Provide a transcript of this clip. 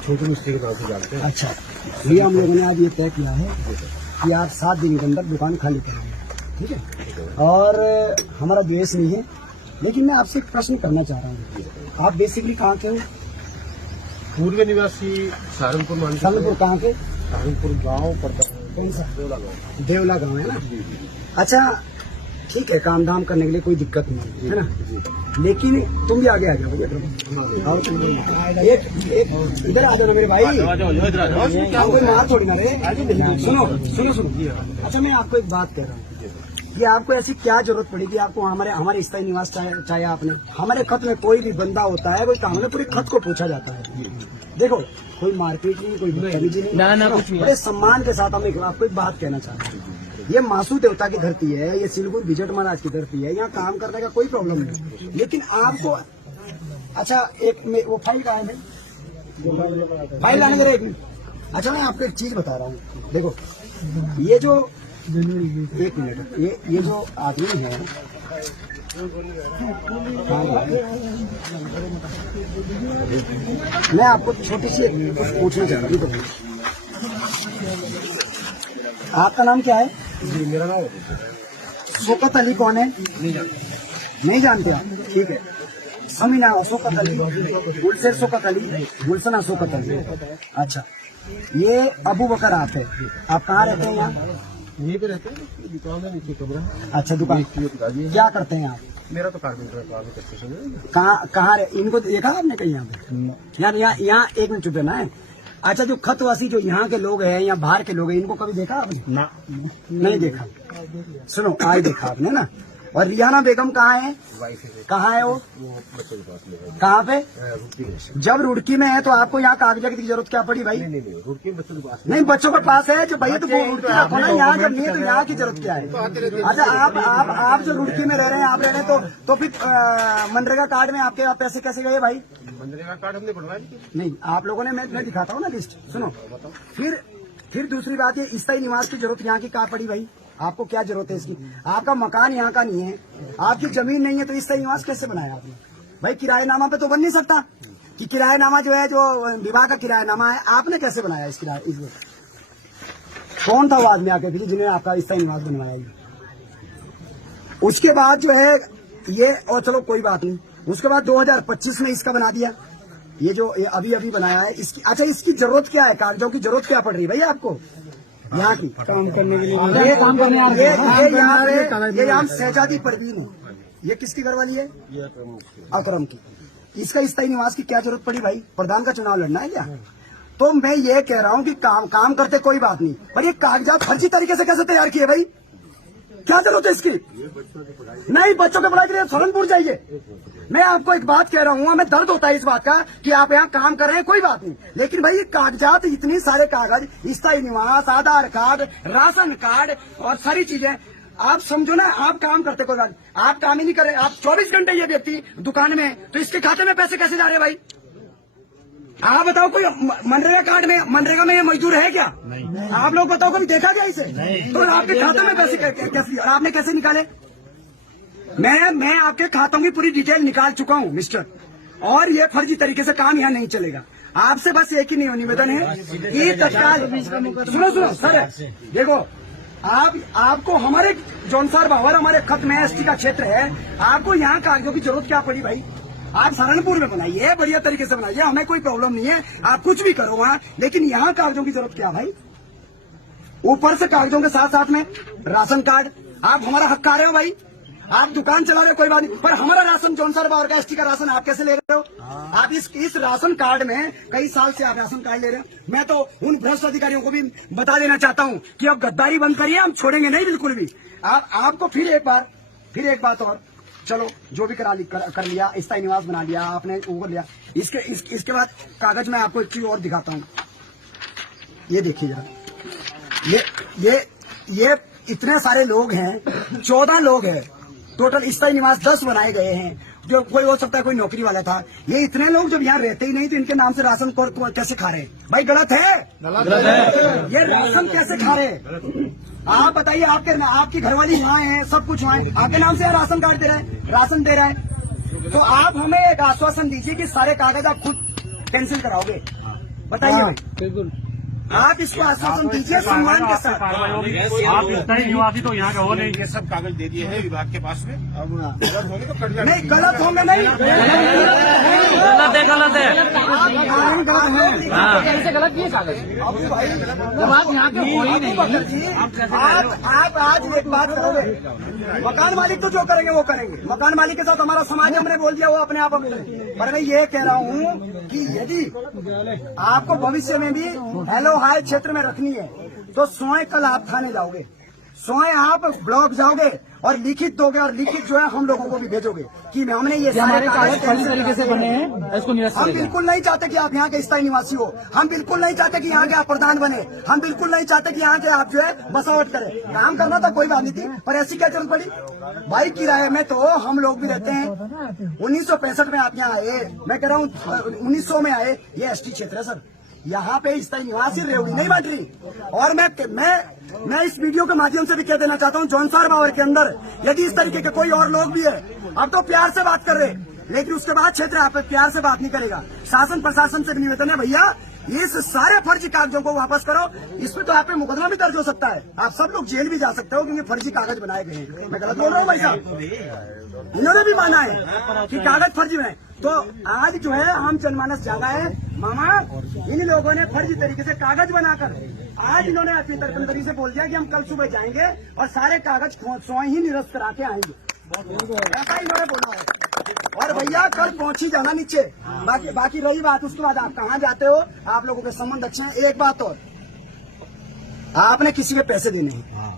छोटू मिस्त्री के नाम से जानते हैं। अच्छा, ये हम लोगों ने आज ये तय किया है कि आप 7 दिन के अंदर दुकान खाली करेंगे, ठीक है। और हमारा द्वेष नहीं है, लेकिन मैं आपसे एक प्रश्न करना चाह रहा हूँ। आप बेसिकली कहाँ के हो? पूर्व निवासी सहारनपुर मान। सहारनपुर कहाँ के? सहारनपुर गाँव पड़ता है। कौन सा? देवला गाँव। देवला गाँव है ना। अच्छा ठीक है, काम धाम करने के लिए कोई दिक्कत नहीं है ना, लेकिन तुम भी आगे आ जाओ भैया। और तुम एक इधर आ जाओ मेरे भाई, कोई मार थोड़ी ना रे। सुनो सुनो सुनो, अच्छा मैं आपको एक बात कह रहा हूँ कि आपको ऐसी क्या जरूरत पड़ेगी, आपको हमारे स्थायी निवास चाहे आपने हमारे खत में कोई भी बंदा होता है, कोई काम में पूरे खत को पूछा जाता है। देखो कोई मारपीट नहीं, कोई बदतमीजी नहीं, ना कुछ नहीं। बड़े सम्मान के साथ हम आपको एक बात कहना चाहते हैं, ये मासू देवता की धरती है, ये सिलगुर विजट महाराज की धरती है, यहाँ काम करने का कोई प्रॉब्लम नहीं, लेकिन आपको अच्छा एक वो फाइल कहाँ है भाई, फाइल लाने दे रहे एक मिनट। अच्छा मैं आपको एक चीज बता रहा हूँ, देखो ये जो एक मिनट ये जो आदमी है, मैं आपको छोटी सी कुछ पूछना चाह रहा हूँ। आपका नाम क्या है? जी मेरा नाम शौकत अली कौन है? नहीं जानते आप? ठीक है, समीना शौकत अली, गुलशेर शौकत अली, गुलशना शौकत अली। अच्छा ये अबू बकर आप है, आप कहाँ रहते हैं? यहाँ यहीं पे रहते हैं, दुकान है नीचे कमरा। अच्छा दुकान, क्या करते हैं आप? मेरा तो कारपेंटर का स्टेशन है। कहाँ इनको देखा आपने कहीं? यहाँ पे यहाँ एक मिनट चुप रहना है। अच्छा जो खतवासी जो यहाँ के लोग हैं या बाहर के लोग हैं, इनको कभी देखा आपने? ना, नहीं देखा। सुनो आज देखा आपने ना। और रियाना बेगम कहाँ है? कहाँ है वो बच्चों के पास में। कहाँ पे? रुड़की में। जब रुड़की में है तो आपको यहाँ कागजात की जरूरत क्या पड़ी भाई? नहीं रुड़की बच्चों के पास नहीं, बच्चों के पास है जो भैया, तो वो रुड़की रखो ना, यहाँ जब नहीं है तो यहाँ की जरूरत क्या है? अच्छा आप जो रुड़की में रह रहे हैं, आप रह रहे हैं तो फिर मनरेगा कार्ड में आपके पैसे कैसे गए भाई? मनरेगा कार्ड हमने बनवाया नहीं, आप लोगों ने, मैं दिखाता हूँ ना लिस्ट, सुनो। फिर दूसरी बात, ये स्थायी निवास की जरूरत यहाँ की कहाँ पड़ी भाई? आपको क्या जरूरत है इसकी? आपका मकान यहाँ का नहीं है, आपकी जमीन नहीं है, तो स्थायी निवास कैसे बनाया आपने भाई? किराएनामा पे तो बन नहीं सकता कि किराएनामा जो है, जो विवाह का किराएनामा है, आपने कैसे बनाया इस कौन था वो आदमी आके जिन्हें आपका स्थायी निवास बनवाया? उसके बाद जो है ये, और चलो कोई बात नहीं, उसके बाद 2025 में इसका बना दिया, ये जो ये अभी बनाया है इसकी। अच्छा इसकी जरूरत क्या है? कागजों की जरूरत क्या पड़ रही है भैया आपको यहाँ की? काम करने के लिए ये काम करने ये यहाँ शहजादी परवीन है, ये किसकी घर वाली है? अकरम की। इसका स्थायी निवास की क्या जरूरत पड़ी भाई? प्रधान का चुनाव लड़ना है क्या? तो मैं ये कह रहा हूँ कि काम करते कोई बात नहीं, पर ये कागजात फर्जी तरीके से कैसे तैयार किए भाई? क्या जरूरत है इसकी? नहीं, बच्चों के पढ़ाई के लिए सहारनपुर जाइए। मैं आपको एक बात कह रहा हूँ, हमें दर्द होता है इस बात का कि आप यहाँ काम कर रहे हैं, कोई बात नहीं, लेकिन भाई ये कागजात, इतनी सारे कागज, स्थायी निवास, आधार कार्ड, राशन कार्ड और सारी चीजें, आप समझो ना, आप काम करते कोई बात, आप काम ही नहीं कर रहे, आप 24 घंटे ये व्यक्ति दुकान में, तो इसके खाते में पैसे कैसे जा रहे हैं भाई? आप बताओ, कोई मनरेगा कार्ड में, मनरेगा में ये मजदूर है क्या? नहीं। आप लोग बताओ, कभी देखा गया इसे? नहीं। तो आपके खाते में पैसे कैसे, आपने कैसे निकाले? मैं आपके खातों की पूरी डिटेल निकाल चुका हूँ मिस्टर, और ये फर्जी तरीके से काम यहाँ नहीं चलेगा। आपसे बस एक ही निवेदन है कि तत्काल, सुनो सर, देखो आपको हमारे जौनसार बावर, हमारे खत में एसटी का क्षेत्र है, आपको यहाँ कागजों की जरूरत क्या पड़ी भाई? आप सहारनपुर में बनाइए, बढ़िया तरीके से बनाइए, हमें कोई प्रॉब्लम नहीं है, आप कुछ भी करो वहाँ, लेकिन यहाँ कागजों की जरूरत क्या भाई? ऊपर से कागजों के साथ साथ में राशन कार्ड, आप हमारा हक खा रहे हो भाई, आप दुकान चला रहे हो कोई बात नहीं, पर हमारा राशन जौनसार बावर का एसटी का राशन आप कैसे ले रहे हो? आप इस राशन कार्ड में कई साल से आप राशन कार्ड ले रहे हो। मैं तो उन भ्रष्ट अधिकारियों को भी बता देना चाहता हूँ कि अब गद्दारी बंद करिए, हम छोड़ेंगे नहीं बिल्कुल भी। आपको फिर एक बात और, चलो जो भी कर लिया, स्थायी निवास बना लिया आपने, वो कर लिया, इसके बाद कागज में आपको एक चीज और दिखाता हूँ, ये देखिए जरा, ये इतने सारे लोग हैं, 14 लोग हैं टोटल, स्थायी निवास 10 बनाए गए हैं, जो कोई हो सकता है कोई नौकरी वाला था, ये इतने लोग जब यहाँ रहते ही नहीं तो इनके नाम से राशन कैसे खा रहे हैं भाई? गलत है। ये राशन कैसे खा रहे हैं? आप बताइए, आपकी घरवाली वहाँ है, सब कुछ वहाँ है, आपके नाम से राशन कार्ड दे रहा है, राशन दे रहा है, तो आप हमें एक आश्वासन दीजिए कि सारे कागज आप खुद कैंसिल कराओगे, बताइए भाई। बिल्कुल। आप इसको आश्वासन दीजिए सम्मान के साथ। आप स्थायी निवासी तो यहाँ के हो नहीं। ये सब कागज दे दिए हैं विभाग के पास में। अब गलत होंगे तो कट जाएंगे। नहीं गलत होंगे नहीं, गलत है, गलत है। कैसे गलत किए कागज? जब आप यहाँ के हो ही नहीं। आप आज एक बात करोगे, मकान मालिक तो जो करेंगे वो करेंगे, मकान मालिक के साथ हमारा समाज हमने बोल दिया वो अपने आप अपने। पर मैं ये कह रहा हूँ कि यदि आपको भविष्य में भी हेलो हाय क्षेत्र में रखनी है तो स्वयं कल आप थाने जाओगे, स्वयं आप ब्लॉक जाओगे और लिखित दोगे, और लिखित जो है हम लोगों को भी भेजोगे कि हमने ये सारे कागज फर्जी तरीके से बने हैं, इसको निरस्त हम करेगा। बिल्कुल नहीं चाहते कि आप यहाँ के स्थायी निवासी हो, हम बिल्कुल नहीं चाहते कि यहाँ के आप प्रधान बने, हम बिल्कुल नहीं चाहते कि यहाँ के आप जो है बसावट करें। काम करना तो कोई बात नहीं थी, पर ऐसी क्या जरूरत पड़ी? भाई किराए में तो हम लोग भी रहते हैं। 1965 में आप यहाँ आए, मैं कह रहा हूँ 1900 में आए, ये एसटी क्षेत्र है सर, यहाँ पे स्थायी निवासी रेवड़ी नहीं बांट रही। और मैं इस वीडियो के माध्यम से भी कह देना चाहता हूँ, जौनसार बावर के अंदर यदि इस तरीके के कोई और लोग भी है, अब तो प्यार से बात कर रहे, लेकिन उसके बाद क्षेत्र आप प्यार से बात नहीं करेगा। शासन प्रशासन से भी निवेदन है, भैया इस सारे फर्जी कागजों को वापस करो, इसमें तो आप पे मुकदमा भी दर्ज हो सकता है, आप सब लोग जेल भी जा सकते हो क्योंकि फर्जी कागज बनाए गए हैं। मैं गलत बोल रहा हूँ भाई साहब? इन्होंने भी माना है कि कागज फर्जी बनाए। तो आज जो है हम जनमानस जागा है मामा, इन लोगों ने फर्जी तरीके से कागज बनाकर आज इन्होंने अपनी तरकंदरी से बोल दिया कि हम कल सुबह जाएंगे और सारे कागज स्वयं ही निरस्त करा के आएंगे, ऐसा इन्होंने बोला है। और भैया कल पहुंच ही जाना नीचे। बाकी रही बात उसके बाद आप कहाँ जाते हो, आप लोगों के संबंध अच्छे हैं। एक बात और, आपने किसी के पैसे देने हैं,